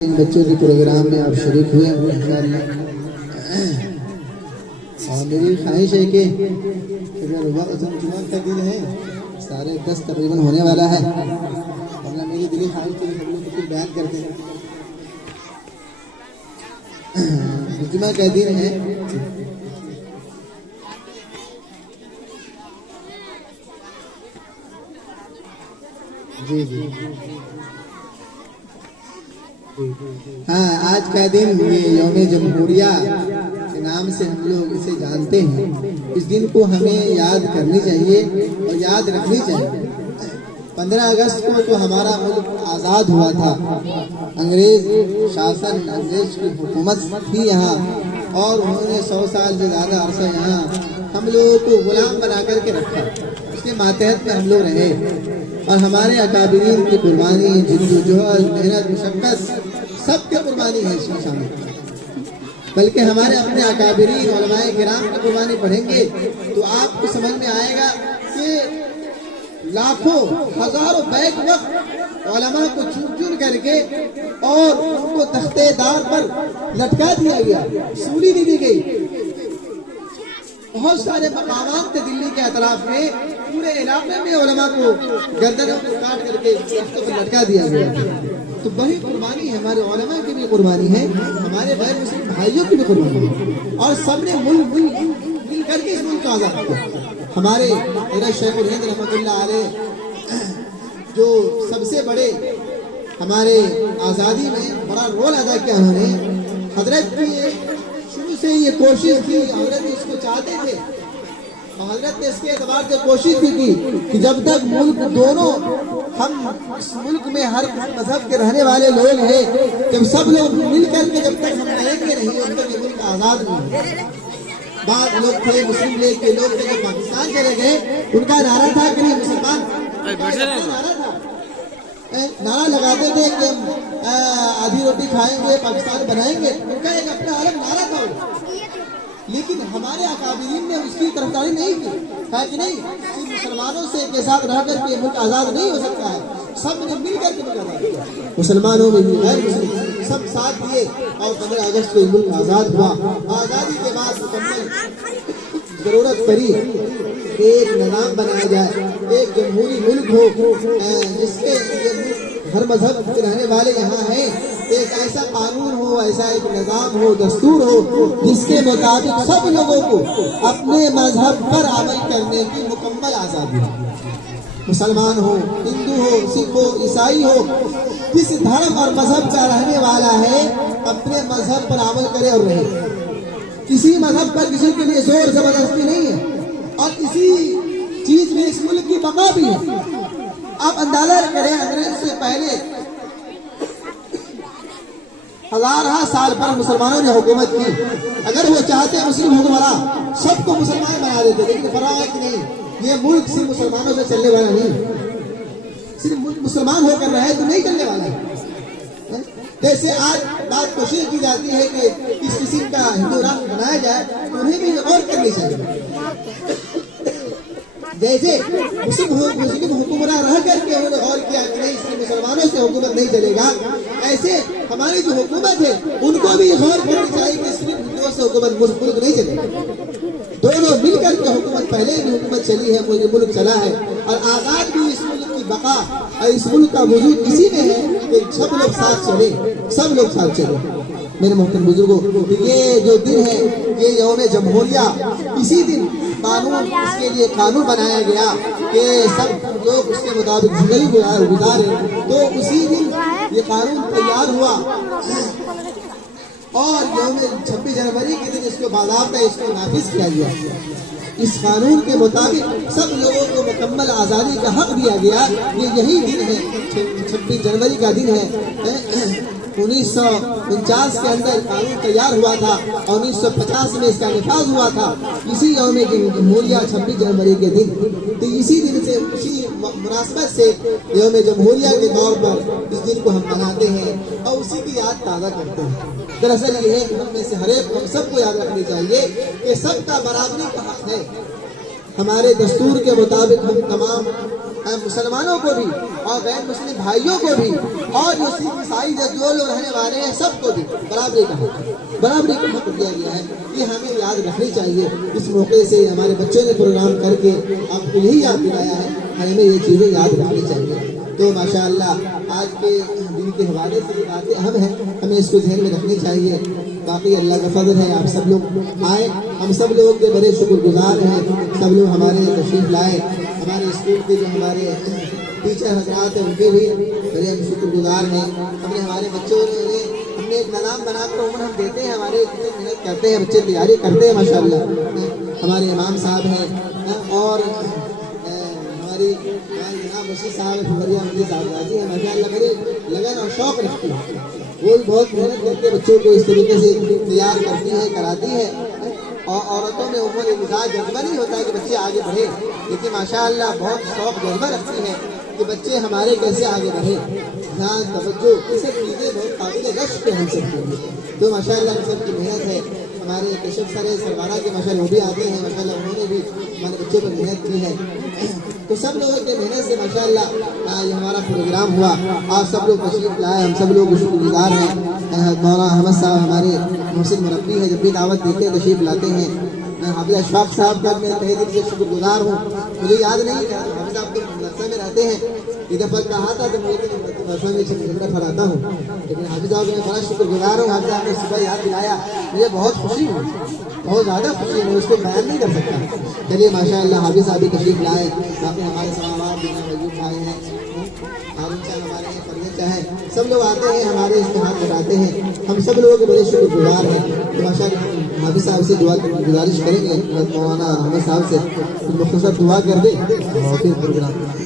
ان بچوں کے پروگرام میں آپ شریک ہوئے اور میری خواہش ہے کہ جمعہ کا دن ہے 10:30 تقریباً ہونے والا ہے، ورنہ میری دلی خواہش ہے ہم لوگ کچھ بیان کرتے ہیں۔ جمعہ کا دن ہے، جی جی ہاں، آج کا دن یہ یوم جمہوریہ کے نام سے ہم لوگ اسے جانتے ہیں۔ اس دن کو ہمیں یاد کرنی چاہیے اور یاد رکھنی چاہیے۔ 15 اگست کو تو ہمارا ملک آزاد ہوا تھا، انگریز شاسن، انگریز کی حکومت تھی یہاں، اور انہوں نے 100 سال سے زیادہ عرصہ یہاں ہم لوگوں کو غلام بنا کر کے رکھا۔ اس کے ماتحت میں ہم لوگ رہے، اور ہمارے اکابرین کی قربانی، جد و جہد، محنت، مشقت سب کی قربانی ہے اس میں شامل۔ بلکہ ہمارے اپنے اکابرین علماء کرام کی قربانی پڑھیں گے تو آپ کو سمجھ میں آئے گا کہ لاکھوں ہزاروں بیک وقت علماء کو چن چن کر کے اور ان کو تختے دار پر لٹکا دیا گیا، سولی نہیں دی گئی۔ بہت سارے مقامات تھے دلی کے اطراف میں، پورے علاقے میں علماء کو گردنوں کو کاٹ کر کے درختوں پر لٹکا دیا گیا۔ تو بڑی قربانی ہے، ہمارے علماء کی بھی قربانی ہے، ہمارے غیر مسلم بھائیوں کی بھی قربانی ہے، اور سب نے مل کر کے اس ملک کو آزاد کیا۔ ہمارے حضرت شیخ الہند رحمۃ اللہ علیہ جو سب سے بڑے ہمارے آزادی میں بڑا رول ادا کیا، انہوں نے حضرت کی شروع سے یہ کوشش کی، حضرت اس کو چاہتے تھے، اور حضرت نے اس کے اعتبار سے کوشش بھی کی کہ جب تک ملک دونوں، ہم اس ملک میں ہر مذہب کے رہنے والے لوگ ہیں، جب سب لوگ مل کر کے جب تک ہم رہیں گے نہیں، ان تک یہ ملک آزاد نہیں ہے۔ بعض لوگ تھے، مسلم لیگ کے لوگ تھے، جو پاکستان چلے گئے، ان کا نعرہ تھا کہ نہیں مسلمان، نعرہ لگاتے تھے کہ ہم آدھی روٹی کھائیں گے، پاکستان بنائیں گے، ان کا ایک اپنا الگ نعرہ تھا۔ لیکن ہمارے اکابرین نے اس کی طرفداری نہیں کی، کہا کہ نہیں، صرف مسلمانوں سے کے ساتھ رہ کر کے ملک آزاد نہیں ہو سکتا ہے، سب نے مل کر کے ملک آزاد کیا، مسلمانوں میں بھی غیر مسلم سب ساتھ دیے، اور 15 اگست کو ملک آزاد ہوا۔ آزادی کے بعد مکمل ضرورت پڑی کہ ایک نظام بنایا جائے، ایک جمہوری ملک ہو جس کے ہر مذہب کے رہنے والے یہاں ہیں، ایک ایسا قانون ہو، ایسا ایک نظام ہو، دستور ہو، جس کے مطابق سب لوگوں کو اپنے مذہب پر عمل کرنے کی مکمل آزادی ہو۔ مسلمان ہو، ہندو ہو، سکھ ہو، عیسائی ہو، جس دھرم اور مذہب کا رہنے والا ہے اپنے مذہب پر عمل کرے اور رہے۔ کسی مذہب پر کسی کے لیے زور زبردستی نہیں ہے، اور کسی چیز میں اس ملک کی بقا بھی ہے۔ آپ اندازہ کریں، انگریز سے پہلے ہزارہ سال پر مسلمانوں نے حکومت کی، اگر وہ چاہتے مسلم حکمراں سب کو مسلمان بنا دیتے، لیکن فرمایا کہ نہیں، یہ ملک صرف مسلمانوں سے چلنے والا نہیں، صرف ملک مسلمان ہو کر رہے تو نہیں چلنے والا ہے۔ جیسے آج بات کوشش کی جاتی ہے کہ اس قسم کا ہندو راشٹر بنایا جائے، تو انہیں بھی غور کرنی چاہیے۔ جیسے مسلم حکمراں رہ کر کے انہوں نے غور کیا کہ نہیں، صرف مسلمانوں سے حکومت نہیں چلے گا، ایسے ہماری جو حکومت ہے ان کو بھی غور کرنی چاہیے کہ صرف ہندوؤں سے حکومت ملک نہیں چلے گا، دونوں مل کر کے حکومت، پہلے بھی حکومت چلی ہے، ملک چلا ہے، اور آزاد بھی اس ملک کی بقا اور اس ملک کا وجود اسی میں ہے کہ سب لوگ ساتھ چلے، سب لوگ ساتھ چلے۔ میرے محترم بزرگوں، یہ جو دن ہے یہ یوم جمہوریہ، اسی دن قانون، اس کے لیے قانون بنایا گیا کہ سب لوگ اس کے مطابق زندگی گزارے، تو اسی دن یہ قانون تیار ہوا، اور یوم 26 جنوری کے دن اس کو باضابطہ اس کو نافذ کیا گیا۔ اس قانون کے مطابق سب لوگوں کو مکمل آزادی کا حق دیا گیا۔ یہ یہی دن ہے، 26 جنوری کا دن ہے۔ 1949 کے اندر قانون تیار ہوا تھا، اور 1950 میں اس کا نفاذ ہوا تھا، اسی یوم جمہوریہ 26 جنوری کے دن۔ تو اسی دن سے، اسی مناسبت سے یوم جمہوریہ کے طور پر اس دن کو ہم مناتے ہیں اور اسی کی یاد تازہ کرتے ہیں۔ دراصل یہ ہے کہ ہم میں سے ہر ایک، ہم سب کو یاد رکھنی چاہیے کہ سب کا برابری کا حق ہے۔ ہمارے دستور کے مطابق ہم تمام مسلمانوں کو بھی اور غیر مسلم بھائیوں کو بھی اور جو سکھ عیسائی جو لوگ رہنے والے ہیں سب کو بھی برابری کا حق دیا گیا ہے. یہ ہمیں یاد رکھنی چاہیے. اس موقع سے ہمارے بچوں نے پروگرام کر کے آپ کو یہی یاد دلایا ہے. ہمیں یہ چیزیں یاد رکھنی چاہیے. تو ماشاءاللہ آج کے دن کے حوالے سے یہ باتیں اہم ہیں, ہمیں اس کو ذہن میں رکھنی چاہیے. باقی اللہ کا فضل ہے, آپ سب لوگ آئے, ہم سب لوگ کے بڑے شکر گزار ہیں. سب لوگ ہمارے یہاں تشریف لائے. ہمارے اسکول کے جو ہمارے ٹیچر حضرات ہیں ان کے بھی بڑے ہم شکر گزار ہیں. ہمارے بچوں نے ہم نے ایک نظام بنا کر عمر ہم دیتے ہیں. ہمارے اتنے محنت کرتے ہیں بچے, تیاری کرتے ہیں ماشاءاللہ. ہمارے امام صاحب ہیں اور ہماری جناب بشیر صاحب صاحبزادی ہیں ماشاءاللہ, بڑی لگن اور شوق رکھتی ہے. وہ بھی بہت محنت کر کے بچوں کو اس طریقے سے تیار کرتی ہے, کراتی ہے. اور عورتوں میں عمر مزاج جذبہ نہیں ہوتا ہے کہ بچے آگے بڑھے, لیکن ماشاءاللہ بہت شوق جذبہ رکھتی ہے کہ بچے ہمارے کیسے آگے بڑھے. دھیان توجہ یہ سب چیزیں بہت قابل رشک ہم سب کے لیے. تو ماشاءاللہ سب کی محنت ہے. ہمارے کشف سر سربراہ کے ماشاءاللہ وہ بھی آتے ہیں ماشاءاللہ, انہوں نے بھی ہمارے بچوں پر محنت کی ہے. تو سب لوگوں کے محنت سے ماشاءاللہ یہ ہمارا پروگرام ہوا. آپ سب لوگ تشریف لائے, ہم سب لوگ شکر گزار ہیں. مولانا احمد صاحب ہمارے محسن مربی ہیں, جب بھی دعوت دیتے ہیں تشریف لاتے ہیں. حافظ اشفاق صاحب کا میں تہہ دل سے شکر گزار ہوں. مجھے یاد نہیں کہ حافظ صاحب تو مدرسہ میں رہتے ہیں, ایک دفعہ کہا تھا تو مجھے مدرسہ میں پڑھاتا ہوں, لیکن حافظ صاحب میں بڑا شکر گزار ہوں. حافظ صاحب نے صبح یاد دلایا, مجھے بہت خوشی ہوئی, بہت زیادہ خوشی ہے, اس کو بیان نہیں کر سکتا. چلیے ماشاءاللہ حافظ صاحب بھی تشریف لائے. باقی ہمارے سلامات ایوب بھائی ہیں, ہارون صاحب ہمارے ہیں, فرزند چاہے سب لوگ آتے ہیں ہمارے اس میں ہاتھ بٹاتے ہیں. ہم سب لوگوں کے بڑے شکر گزار ہیں. تو ماشاءاللہ حافظ صاحب سے دعا گزارش کریں گے مولانا احمد صاحب سے مختصر دعا کر دیں اور پھر پروگرام